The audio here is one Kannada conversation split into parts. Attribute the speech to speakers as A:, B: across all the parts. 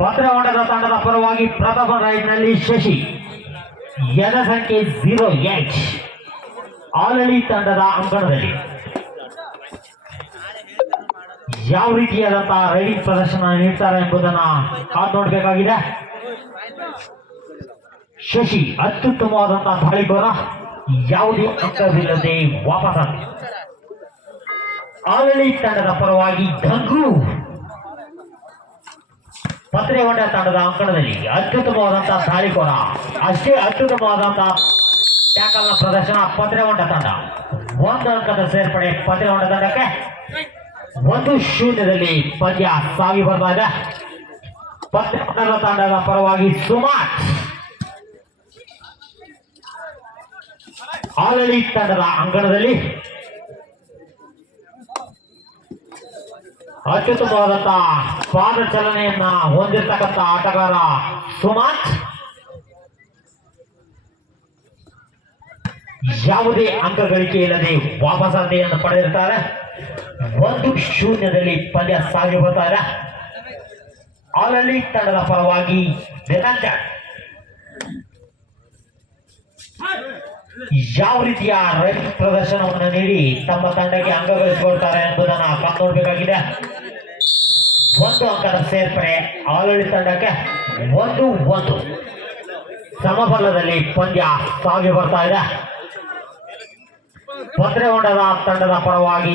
A: ಭದ್ರವಾಡದ ತಂಡದ ಪರವಾಗಿ ಪ್ರಥಮ ರೈಡ್ನಲ್ಲಿ ಶಶಿ. ಎಡ ಸಂಖ್ಯೆ ಜೀರೋ ಎಚ್ ಆಲಳಿ ತಂಡದ ಅಂಗಣದಲ್ಲಿ ಯಾವ ರೀತಿಯಾದಂತಹ ರೈಡಿಂಗ್ ಪ್ರದರ್ಶನ ನೀಡ್ತಾರೆ ಎಂಬುದನ್ನು ಕಾದು ನೋಡಬೇಕಾಗಿದೆ. ಶಶಿ ಅತ್ಯುತ್ತಮವಾದಂತಹ ದಾಳಿಗೋರ ಯಾವುದೇ ಅಂಕವಿಲ್ಲದೆ ವಾಪಸ್ ಆಲಳಿ ತಂಡದ ಪರವಾಗಿ ಗಂಗು ಪತ್ರೆಗೊಂಡ ತಂಡದ ಅಂಕಣದಲ್ಲಿ ಅತ್ಯುತ್ತಮವಾದಂತಹ ದಾಳಿಕೋರ. ಅಷ್ಟೇ ಅತ್ಯುತ್ತಮವಾದಂತಹ ಟ್ಯಾಕಲ್ನ ಪ್ರದರ್ಶನ ಪತ್ರೆಗೊಂಡ ತಂಡ. ಒಂದು ಅಂಕದ ಸೇರ್ಪಡೆ ಪತ್ರೆಗೊಂಡ ತಂಡಕ್ಕೆ ಒಂದು ಶೂನ್ಯದಲ್ಲಿ ಪದ್ಯ ಸಾಗಿ ಬರ್ತಾ ಇದೆ. ಪತ್ರೆಗೊಂಡ ತಂಡದ ಪರವಾಗಿ ಸುಮಾರ್ ಆಲಳಿ ತಂಡದ ಅಂಕಣದಲ್ಲಿ ಅತ್ಯುತ್ತಮವಾದಂತಹ ಪಾದ ಚಲನೆಯನ್ನ ಹೊಂದಿರತಕ್ಕಂತ ಆಟಗಾರ ಸುಮಾತ್. ಯಾವುದೇ ಅಂಕ ಗಳಿಕೆ ಇಲ್ಲದೆ ವಾಪಸಾತಿಯನ್ನು ಪಡೆದಿರ್ತಾರೆ. ಒಂದು ಶೂನ್ಯದಲ್ಲಿ ಪಂದ್ಯ ಸಾಗಿ ಬರ್ತಾರೆ. ಆಲಲ್ಲಿ ತಂಡದ ಪರವಾಗಿ ದಿನಾಂಕ. ಯಾವ ರೀತಿಯ ರೈತ ಪ್ರದರ್ಶನವನ್ನು ನೀಡಿ ತಮ್ಮ ತಂಡಕ್ಕೆ ಅಂಗಗಳಿಕೊಳ್ತಾರೆ ಎಂಬುದನ್ನು ಕಾದು ನೋಡಬೇಕಾಗಿದೆ ಒಂದು ಅಂಕದ ಸೇರ್ಪಡೆ ಆಲಳಿ ತಂಡಕ್ಕೆ ಒಂದು ಒಂದು. ಸಮಬಲದಲ್ಲಿ ಪಂದ್ಯ ಸಾಗಿ ಬರ್ತಾ ಇದೆ. ಪತ್ರೆಗೊಂಡದ ತಂಡದ ಪರವಾಗಿ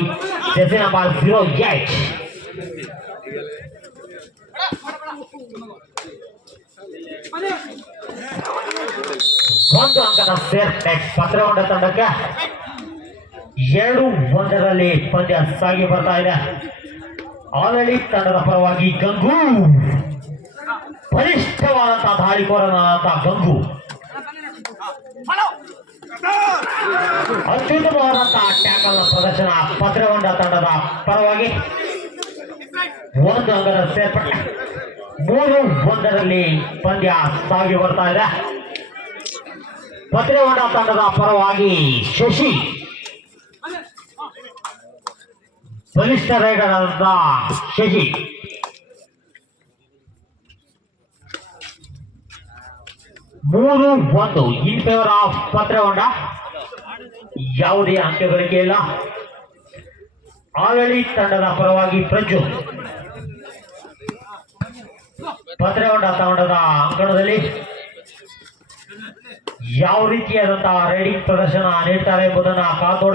A: ಜಸಿನ ಬಾಲ್ ಜೀರೋ ಏಟ್ ಒಂದು ಅಂಕದ ಸೇರ್ಪಡೆ ಪತ್ರೆಗೊಂಡ ತಂಡಕ್ಕೆ ಎರಡು ಒಂದರಲ್ಲಿ ಪಂದ್ಯ ಸಾಗಿ ಬರ್ತಾ ಇದೆ. ಆಲ್ರೆಡಿ ತಂಡದ ಪರವಾಗಿ ಗಂಗು. ಬಲಿಷ್ಠವಾದಂತಹ ದಾಳಿಕೋರನಾದಂತಹ ಗಂಗು. ಅತ್ಯುತ್ತಮವಾದಂತಹ ಟ್ಯಾಕಲ್ ಪ್ರದರ್ಶನ ಪತ್ರಗೊಂಡ ತಂಡದ ಪರವಾಗಿ ಒಂದು ಅಂಗದ ಸೇರ್ಪಡೆ. ಮೂರು ಒಂದರಲ್ಲಿ ಪಂದ್ಯ ಸಾಗಿ ಬರ್ತಾ ಇದೆ. ಪತ್ರೆಗೊಂಡ ತಂಡದ ಪರವಾಗಿ ಶಶಿ. ಬಲಿಷ್ಠ ರೈಡರಾದ ಶಶಿ. ಮೂರು ಒಂದು ಇನ್ ಫೇವರ್ ಆಫ್ ಪತ್ರಗೊಂಡ ಯಾವುದೇ ಅಂಕ ಗಳಿಕೆ ಇಲ್ಲ. ಆಲ್ರೆಡಿ ತಂಡದ ಪರವಾಗಿ ಪ್ರಜ್ಜು ಪತ್ರೆಗೊಂಡ ತಂಡದ ಅಂಕಣದಲ್ಲಿ? ಯಾವ ರೀತಿಯಾದಂತಹ ರೈಡಿಂಗ್ ಪ್ರದರ್ಶನ ನೀಡ್ತಾರೆ ಎಂಬುದನ್ನು ಕಾದು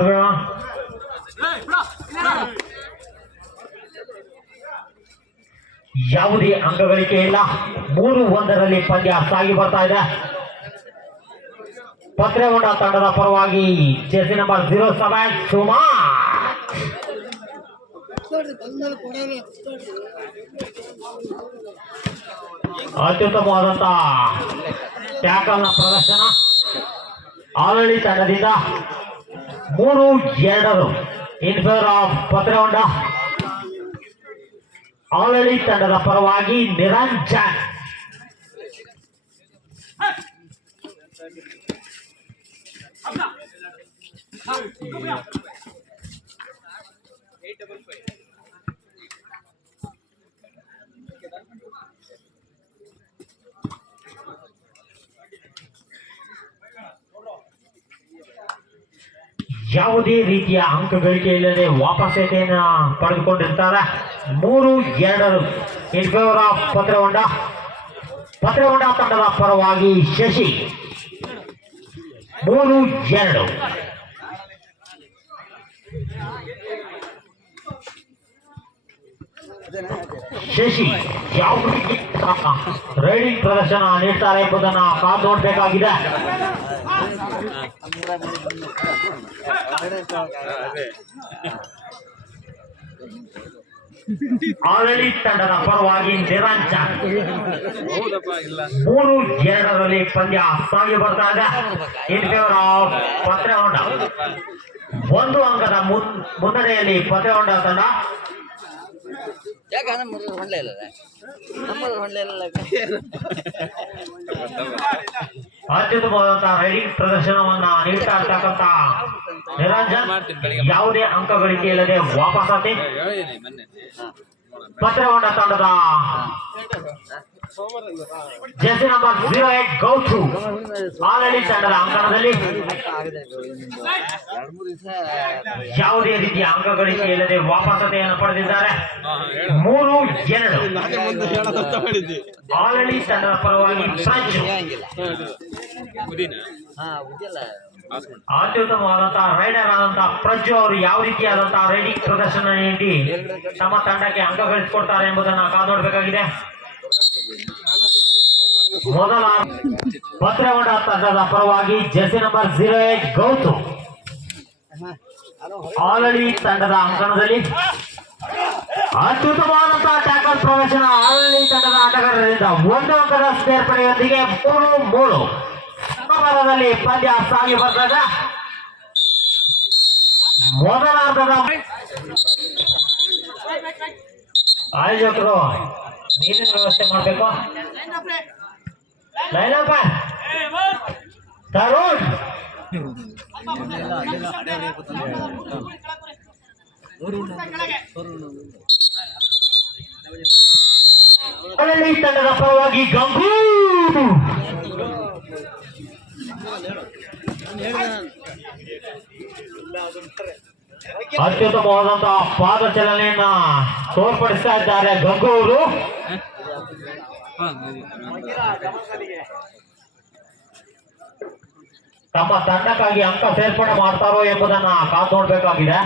A: ಯಾವುದೇ ಅಂಗಗಳಿಕೆ ಇಲ್ಲ. ಮೂರು ಒಂದರಲ್ಲಿ ಪಂದ್ಯ ಸಾಗಿ ಬರ್ತಾ ಇದೆ. ಪತ್ರೆಗೊಂಡ ತಂಡದ ಪರವಾಗಿ JC number zero seven Suma ಅತ್ಯುತ್ತಮವಾದಂತಹ ಟ್ಯಾಕಲ್ನ ಪ್ರದರ್ಶನ ಆಲ್ರೆಡಿ ತಂಡದಿಂದ ಮೂರು ಎರಡರು ಇನ್ ಫೇವರ್ ಆಫ್ ಪತ್ರೆಗೊಂಡ ಆಲ್ರೆಡಿ ತಂಡದ ಪರವಾಗಿ ನಿರಂಜನ್ ಯಾವುದೇ ರೀತಿಯ ಅಂಕ ಗಳಿಕೆ ಇಲ್ಲದೆ ವಾಪಸತೆಯನ್ನ ಪಡೆದುಕೊಂಡಿರ್ತಾರೆ ಮೂರು ಫೇವರ್ ಆಫ್ ಪತ್ರಗೊಂಡ? ಪತ್ರಗೊಂಡ ತಂಡದ ಪರವಾಗಿ ಶಶಿ. ಮೂರು ಎರಡು. ಶಶಿ ಯಾವ ರೈಡಿಂಗ್ ಪ್ರದರ್ಶನ ನೀಡ್ತಾರೆ ಎಂಬುದನ್ನು ಕಾದು ನೋಡಬೇಕಾಗಿದೆ. ಆಲ್ರೆಡಿ ತಂಡದ ಪರವಾಗಿ ನಿರಾಂಚ ಮೂರು ಎರಡರಲ್ಲಿ ಪಂದ್ಯ ಸಾಗಿ ಬರ್ತಾ ಇದೆ ಇನ್ ಫೇವರ್ ಆಫ್ ಪತ್ರೆಹೊಂಡ. ಒಂದು ಅಂಕದ ಮುನ್- ಮುನ್ನಡೆಯಲ್ಲಿ ಪತ್ರೆಹೊಂಡ ತಂಡ.
B: ಯಾಕೆ ನಮ್ಮದು ಹೊಂಡ್ಲೆ ಇಲ್ಲ ನಮ್ಮದು ಹೊಂಡ್ಲೆ ಇಲ್ಲ
A: ಅತ್ಯುತ್ತಮವಾದಂತಹ ರೈಡಿಂಗ್ ಪ್ರದರ್ಶನವನ್ನ ನೀಡ್ತಾ ಇರ್ತಕ್ಕಂತ ನಿರಂಜನ್ ಯಾವುದೇ ಅಂಕ ಗಳಿಕೆ ಇಲ್ಲದೆ ವಾಪಸಾತಿ ಪತ್ರಗೊಂಡ ತಂಡದ ಜೆಸಿ ನಂಬರ್ ಜೀರೋ ಏಟ್ ಗೌಚು ಆಲ್ರೆಡಿ ತಂಡದ ಅಂಕಣದಲ್ಲಿ ಯಾವುದೇ ರೀತಿಯ ಅಂಕಗಳಿಕೆ ಇಲ್ಲದೆ ವಾಪಸತೆಯನ್ನು ಪಡೆದಿದ್ದಾರೆ. ಮೂರು ಎರಡು. ಆಲ್ರೆಡಿ ತಂಡದ ಪರವಾಗಿ ಫ್ರೆಂಚ್ ಅತ್ಯುತ್ತಮವಾದಂತಹ ರೈಡರ್ ಆದಂತಹ ಪ್ರಜ್ಜು ಅವರು ಯಾವ ರೀತಿಯಾದಂತಹ ರೈಡಿಂಗ್ ಪ್ರದರ್ಶನ ನೀಡಿ ತಮ್ಮ ತಂಡಕ್ಕೆ ಅಂಕ ಗಳಿಸಿಕೊಡ್ತಾರೆ ಎಂಬುದನ್ನು ಕಾದು ನೋಡಬೇಕಾಗಿದೆ. ಮೊದಲ ಪತ್ರಗೊಂಡ ತಂಡದ ಪರವಾಗಿ ಜೆಸಿ ನಂಬರ್ ಜೀರೋ ಏಟ್ ಗೌತು. ಆಲ್ರೆಡಿ ತಂಡದ ಅಂಕಣದಲ್ಲಿ ಅತ್ಯುತ್ತಮವಾದಂತಹ ಟ್ಯಾಕಲ್ ಪ್ರದರ್ಶನ ಆಲ್ರೆಡಿ ತಂಡದ ಆಟಗಾರರಿಂದ ಒಂದು ಅಂಕದ ಸೇರ್ಪಡೆಯೊಂದಿಗೆ ಮೂರು ಮೂರು. ಸಮಬಲದಲ್ಲಿ ಪಂದ್ಯ ಸಾಗಿ ಬರ್ತದೆ ಮೊದಲ ಅರ್ಧದ ಆಯೋಜಕರು ನೀರಿನ ವ್ಯವಸ್ಥೆ ಮಾಡಬೇಕು ಲೈನಪ್ಪ ತರುಣ್ ಆಲ್ರೆಡಿ ತಂಡದ ಪರವಾಗಿ ಗಂಗೂರು ಅತ್ಯುತ್ತಮವಾದಂತಹ ಪಾದ ಚಲನೆಯನ್ನ ತೋರ್ಪಡಿಸ್ತಾ ಇದ್ದಾರೆ ಗಂಗೂರು ತಮ್ಮ ತಂಡಕ್ಕಾಗಿ ಅಂಕ ಸೇರ್ಪಡೆ ಮಾಡ್ತಾರೋ ಎಂಬುದನ್ನ ಕಾದು ನೋಡ್ಬೇಕಾಗಿದೆ.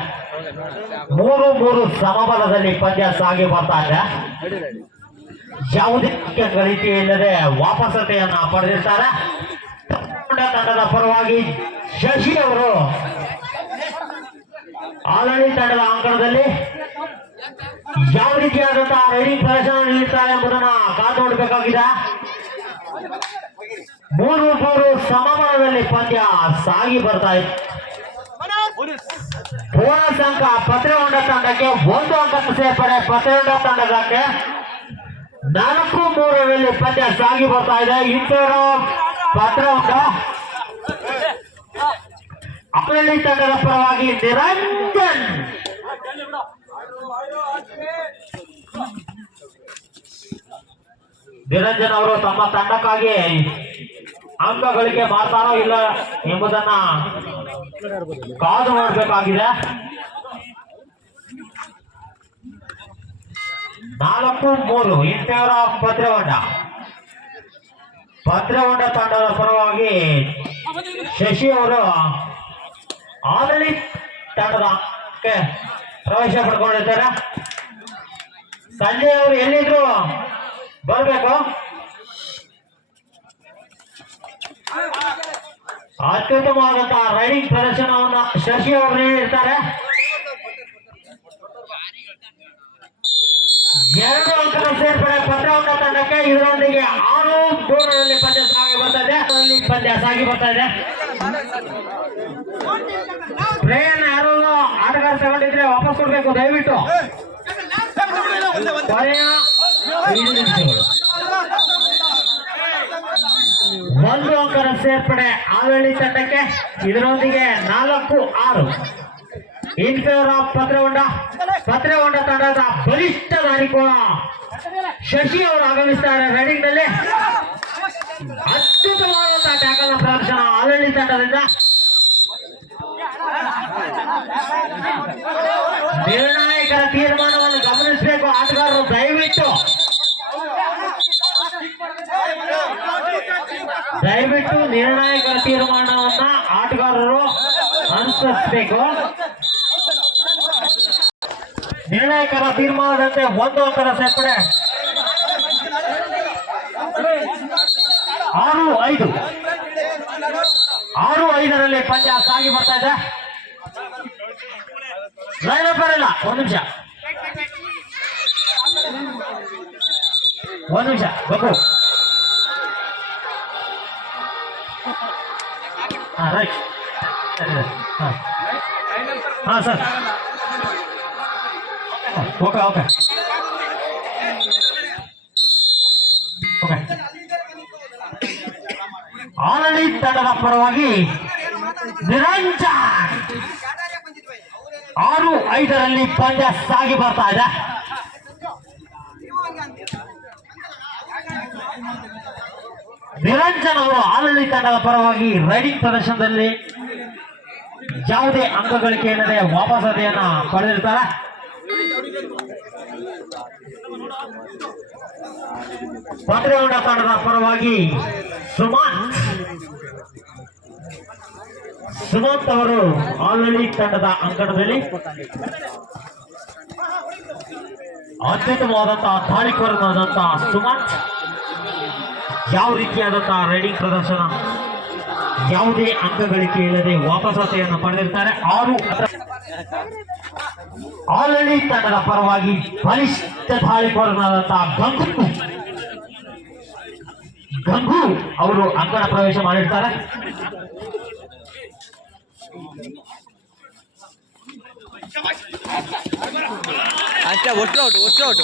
A: ಮೂರು ಮೂರು ಸಮಬಲದಲ್ಲಿ ಪಂದ್ಯ ಸಾಗಿ ಬರ್ತಾ ಇದೆ. ಯಾವುದೇ ಗಳಿಕೆ ಇಲ್ಲದೆ ವಾಪಸತೆಯನ್ನ ಪಡೆದಿರ್ತಾರೆ. ತಂಡ ತಂಡದ ಪರವಾಗಿ ಶಶಿ ಅವರು ಆಲ್ರೆಡಿ ತಂಡದ ಅಂಕಣದಲ್ಲಿ ಯಾವ ರೀತಿಯಾದಂತಹ ರೈಡಿಂಗ್ ಪ್ರದರ್ಶನ ನೀಡುತ್ತಾರೆ ಎಂಬುದನ್ನ ಕಾದು ನೋಡಬೇಕಾಗಿದೆ. ಮೂರು ಮೂರು ಸಮಮಾನದಲ್ಲಿ ಪಂದ್ಯ ಸಾಗಿ ಬರ್ತಾ ಇದೆ ಬೋನಸ್ ಅಂಕ ಪತ್ರಹೊಂಡ ತಂಡಕ್ಕೆ ಒಂದು ಅಂಕ ಸೇರ್ಪಡೆ ಪತ್ರೆಗೊಂಡ ತಂಡಕ್ಕೆ ನಾಲ್ಕು ಮೂರರಲ್ಲಿ ಪಂದ್ಯ ಸಾಗಿ ಬರ್ತಾ ಇದೆ. ಇಂಥವರು ಪತ್ರಹೊಂಡ ಅಪ್ಪಳ್ಳಿ ತಂಡದ ಪರವಾಗಿ ನಿರಂಜನ್. ನಿರಂಜನ್ ಅವರು ತಮ್ಮ ತಂಡಕ್ಕಾಗಿ ಅಂಕ ಗಳಿಕೆ ಮಾಡ್ತಾರೋ ಇಲ್ಲ ಎಂಬುದನ್ನ ಕಾದು ನೋಡ್ಬೇಕಾಗಿದೆ. ನಾಲ್ಕು ಮೂರು ಇಂಟವರ ಪತ್ರಗೊಂಡ ಪತ್ರಗೊಂಡ ತಂಡದ ಪರವಾಗಿ ಶಶಿ ಅವರು ಆಲ್ರೆಡಿ ತಂಡದ ಪ್ರವೇಶ ಪಡ್ಕೊಂಡಿದ್ದಾರೆ. ಸಂಜಯ್ ಅವರು ಎಲ್ಲಿದ್ರು? ಬರಬೇಕು. ಅತ್ಯುತ್ತಮವಾದಂತಹ ರೈಡಿಂಗ್ ಪ್ರದರ್ಶನವನ್ನ ಶಶಿ ಅವರು ನೀಡಿರ್ತಾರೆ. ಎರಡು ಅಂತರ ಸೇರ್ಪಡೆ ಪತ್ರವಂತ ತಂಡಕ್ಕೆ ಇದರೊಂದಿಗೆ ಆರು ದೂರದಲ್ಲಿ ಪಂದ್ಯ ಸಾಗಿ ಬರ್ತಾ ಪಂದ್ಯ ಸಾಗಿ ಬರ್ತಾ ಇದೆ ಯಾರು ಆಟಗಾರ ತಗೊಂಡಿದ್ರೆ ವಾಪಸ್ ಕೊಡ್ಬೇಕು, ದಯವಿಟ್ಟು. ಒಂದು ಅಂಕರ ಸೇರ್ಪಡೆ ಆವಳಿ ತಂಡಕ್ಕೆ, ಇದರೊಂದಿಗೆ ನಾಲ್ಕು ಆರು. ಆಫ್ ಪತ್ರಗೊಂಡ ಪತ್ರಗೊಂಡ ತಂಡದ ಬಲಿಷ್ಠ ದಾನಿಕೋಣ ಶಶಿ ಅವರು ಆಗಮಿಸ್ತಾರೆ ರೈಡಿಂಗ್ನಲ್ಲಿ. ಅತ್ಯುತ್ತಮವಾದಂತಹ ಟ್ಯಾಕಲ್ ಪ್ರದರ್ಶನ ಆಲಳಿ ತಂಡದಿಂದ. ನಿರ್ಣಾಯಕರ ತೀರ್ಮಾನವನ್ನು ಗಮನಿಸಬೇಕು ಆಟಗಾರರು, ದಯವಿಟ್ಟು. ದಯವಿಟ್ಟು ನಿರ್ಣಾಯಕರ ತೀರ್ಮಾನವನ್ನ ಆಟಗಾರರು ಅನುಸರಿಸಬೇಕು. ನಿರ್ಣಾಯಕರ ತೀರ್ಮಾನದಂತೆ ಒಂದು ಅಂಕದ ಸೇರ್ಪಡೆ. ಆರು ಐದು. ಆರು ಐದರಲ್ಲಿ ಪಂದ್ಯ ಸಾಗಿ ಬರ್ತಾ ಇದೆ. ಲೈನ್ ಬರಲ್ಲ ಒಂದು ನಿಮಿಷ. ಒಂದು ನಿಮಿಷ. ಬಗ್ಗು ಹಾ ರೈಟ್ ಹಾಂ. ಹಾ, ಸರ್. ಓಕೆ ಓಕೆ ಆಲ್ರೆಡಿ ತಂಡದ ಪರವಾಗಿ ನಿರಂಜನ್ ಆರು ಐದರಲ್ಲಿ ಪಂದ್ಯ ಸಾಗಿ ಬರ್ತಾ ಇದೆ. ನಿರಂಜನ್ ಅವರು ಆಲ್ರೆಡಿ ತಂಡದ ಪರವಾಗಿ ರೈಡಿಂಗ್ ಪ್ರದರ್ಶನದಲ್ಲಿ ಯಾವುದೇ ಅಂಕಗಳಿಕೆ ಏನದೆ ವಾಪಸ್ ಅದೆಯನ್ನ ಪಡೆದಿರ್ತಾರೆ. ಭದ್ರೇಗೌಡ ತಂಡದ ಪರವಾಗಿ ಸುಮಂತ್ ಸುಮಂತ್ ಅವರು ಆಲ್ರೆಡಿ ತಂಡದ ಅಂಕಣದಲ್ಲಿ ಅತ್ಯುತ್ತಮವಾದಂತಹ ದಾಳಿಕೋರನಾದಂತಹ ಸುಮಂತ್ ಯಾವ ರೀತಿಯಾದಂತಹ ರೈಡಿಂಗ್ ಪ್ರದರ್ಶನ, ಯಾವುದೇ ಅಂಕಗಳಿಕೆ ಇಲ್ಲದೆ ವಾಪಸತೆಯನ್ನು ಪಡೆದಿರ್ತಾರೆ. ಆರು ಆಲ್ರೆಡಿ ತಂಡದ ಪರವಾಗಿ ಬಲಿಷ್ಠ ದಾಳಿಕೋರನಾದಂತಹ ಗಂಗು. ಗಂಗು ಅವರು ಅಂಗಣ ಪ್ರವೇಶ ಮಾಡಿರ್ತಾರೆ.
B: ಅಷ್ಟೇ, ಒಟ್ಟು ಔಟ್ ಒಟ್ಟು ಔಟ್.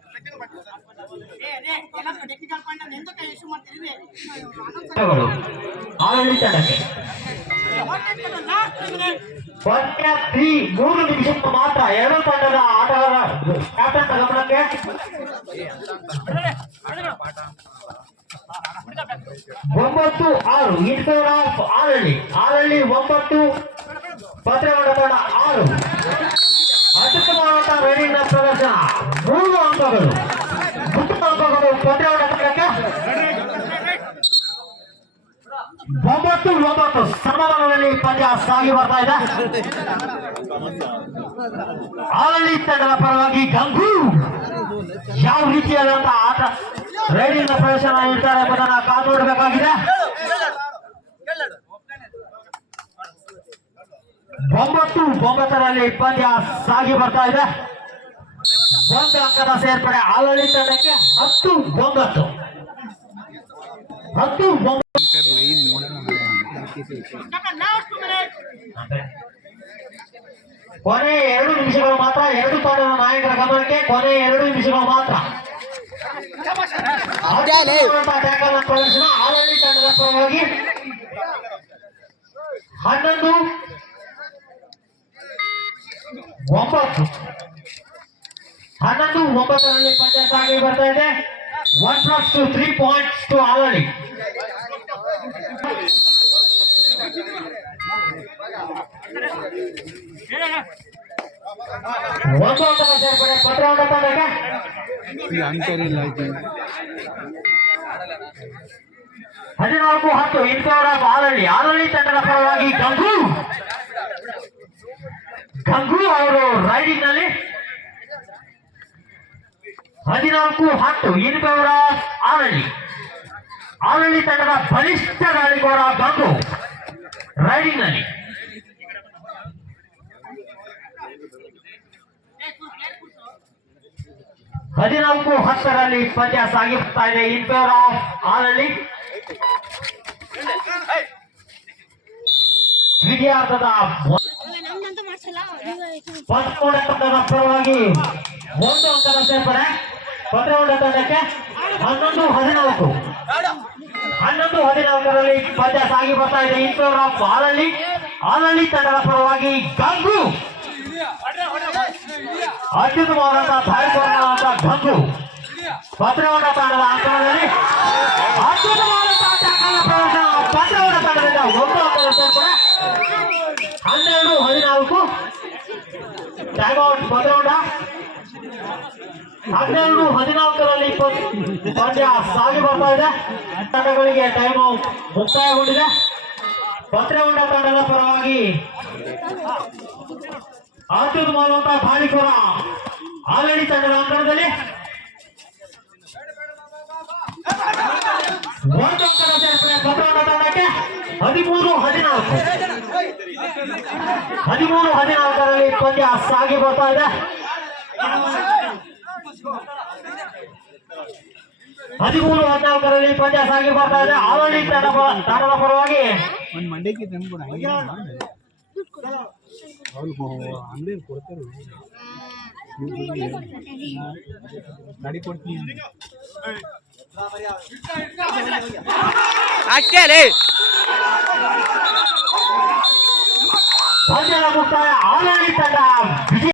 A: ಮೂರು ನಿಮಿಷಕ್ಕೆ ಮಾತ್ರ ಎರಡು ತಂಡದ ಆಟಗಾರ ಕ್ಯಾಪ್ಟನ್ ಗಮನಕ್ಕೆ ಒಂಬತ್ತು ಆರು ಇನ್ ಫೇವರ್ ಆಫ್ ಆರಳ್ಳಿ ಆರಳ್ಳಿ ಒಂಬತ್ತು ಭದ್ರಗೌಡ ಆರು ಅತ್ಯುತ್ತಮವಾದಂತಹ ರೈಲಿನ ಪ್ರದರ್ಶನ ಮೂರು ಅಂಕಗಳು. ಉತ್ತಮ ಅಂಕಗಳು ತಂಡಕ್ಕೆ ಒಂಬತ್ತು ಒಂಬತ್ತು ಸಮಾಧಾನದಲ್ಲಿ ಪಂದ್ಯ ಸಾಗಿ ಬರ್ತಾ ಇದೆ. ಆಡಳಿತಗಳ ಪರವಾಗಿ ಗಂಗು ಯಾವ ರೀತಿಯಾದಂತಹ ಆಟ ರೈಲಿನ ಪ್ರದರ್ಶನ ನೀಡ್ತಾರೆ ಎಂಬುದನ್ನು ಕಾದು ನೋಡಬೇಕಾಗಿದೆ. ಒಂಬತ್ತು, ಒಂಬತ್ತರಲ್ಲಿ ಪಂದ್ಯ ಸಾಗಿ ಬರ್ತಾ ಇದೆ. ಒಂದು ಅಂಕದ ಸೇರ್ಪಡೆ ಆರಳ್ಳಿ ತಂಡಕ್ಕೆ ಹತ್ತು, ಒಂಬತ್ತು. ಹತ್ತು ಕೊನೆ ಎರಡು ನಿಮಿಷಗಳು ಮಾತ್ರ, ಎರಡು ತಂಡದ ನಾಯಕರ ಗಮನಕ್ಕೆ ಕೊನೆ ಎರಡು ನಿಮಿಷಗಳು ಮಾತ್ರ. ಪ್ರದರ್ಶನ ತಂಡದ ಪರವಾಗಿ ಹನ್ನೊಂದು ಒಂಬತ್ತು ಹನ್ನೊಂದು ಒಂಬತ್ತರಲ್ಲಿ ಪಂದ್ಯ ಸಾಗಿ ಬರ್ತಾ ಇದೆ one plus two three points to already ಒಂದು ಅಂಕದ ಸೇರ್ಪಡೆ ಪತ್ರವನ್ನು ತಂಡಕ್ಕೆ ಹದಿನಾಲ್ಕು ಹತ್ತು ಇನ್ ಫೇವರ್ ಆಫ್ ಆಲಳ್ಳಿ ಆಲಳ್ಳಿ ತಂಡದ ಪರವಾಗಿ ಗಂಗು ಗಂಗು ಅವರು ರೈಡಿಂಗ್ನಲ್ಲಿ ಹದಿನಾಲ್ಕು ಹತ್ತು ಇನ್ ಆರಳ್ಳಿ ಆಲಳ್ಳಿ ತಂಡದ ಬಲಿಷ್ಠ ಗಾಳಿಗೋರ ಬಂದು ರೈಡಿಂಗ್ನಲ್ಲಿ. ಹದಿನಾಲ್ಕು ಹತ್ತರಲ್ಲಿ ಪಂದ್ಯ ಸಾಗಿಸುತ್ತಾ ಇದೆ ಇನ್ ಫೇವರ್ ಆಫ್
C: ಫಸ್ಟ್ ಮಾಡ್ಸಲ್ಲ.
A: ಪರವಾಗಿ ಒಂದು ಅಂಕದ ಸೇರ್ಪಡೆ. ಪದ್ಮೂಡ ತಂಡಕ್ಕೆ ಹನ್ನೊಂದು ಹದಿನಾಲ್ಕು. ಹನ್ನೊಂದು ಹದಿನಾಲ್ಕರಲ್ಲಿ ಪಂದ್ಯ ಸಾಗಿ ಬರ್ತಾ ಇದೆ. ಆಫ್ ಆಲಳ್ಳಿ ಆಲಳ್ಳಿ ತಂಡದ ಪರವಾಗಿ ಗಂಗು. ಅತ್ಯುತ್ತಮವಾದಂತಹ ಗಂಗು. ಭದ್ರವಾಡ ತಂಡದ ಅಂಕಣದಲ್ಲಿ ಅದ್ಭುತವಾದಂತಹ ಟ್ಯಾಕಲ್ ಪ್ರದರ್ಶನ ಭದ್ರವಾಡ ತಂಡದಿಂದ ಒಂದು ಹನ್ನೆರಡು, ಹದಿನಾಲ್ಕು. ಟೈಮ್ ಔಟ್ ಭದ್ರವಾಡ ಹನ್ನೆರಡು, ಹದಿನಾಲ್ಕರಲ್ಲಿ ಪಂದ್ಯ ಸಾಗಿ ಬರ್ತಾ ಇದೆ. ತಂಡಗಳಿಗೆ ಟೈಮ್ ಔಟ್ ಮುಕ್ತಾಯಗೊಂಡಿದೆ. ಭದ್ರಗೊಂಡ ತಂಡದ ಪರವಾಗಿ ಅತ್ಯುತ್ತಮವಾದಂತಹ ದಾಳಿಕೋರ ಆಲ್ರೆಡಿ ತಂಡದ ಅಂಕಣದಲ್ಲಿ ಒಂದು ಅಂಕದ ಹದಿಮೂರು ಹದಿನಾಲ್ಕು ಹದಿಮೂರು ಹದಿನಾಲ್ಕರಲ್ಲಿ ಪಂದ್ಯ ಸಾಗಿ ಬರ್ತಾ ಇದೆ ಹದಿಮೂರು ಹದಿನಾಲ್ಕರಲ್ಲಿ ಪಂದ್ಯ ಸಾಗಿ ಬರ್ತಾ ಇದೆ ಆಲ್ರೆಡಿ ತಂಡ ತಂಡದ ಪರವಾಗಿ
D: ಮಂಡ್ಯಕ್ಕೆ ಅವ್ರು ಅಂಗಡಿ
B: ಲೇ
A: ಪಂದ್ಯದ ಮುಕ್ತಾಯ ಆಲೋಳಿ ತಂಡ ವಿಜಯ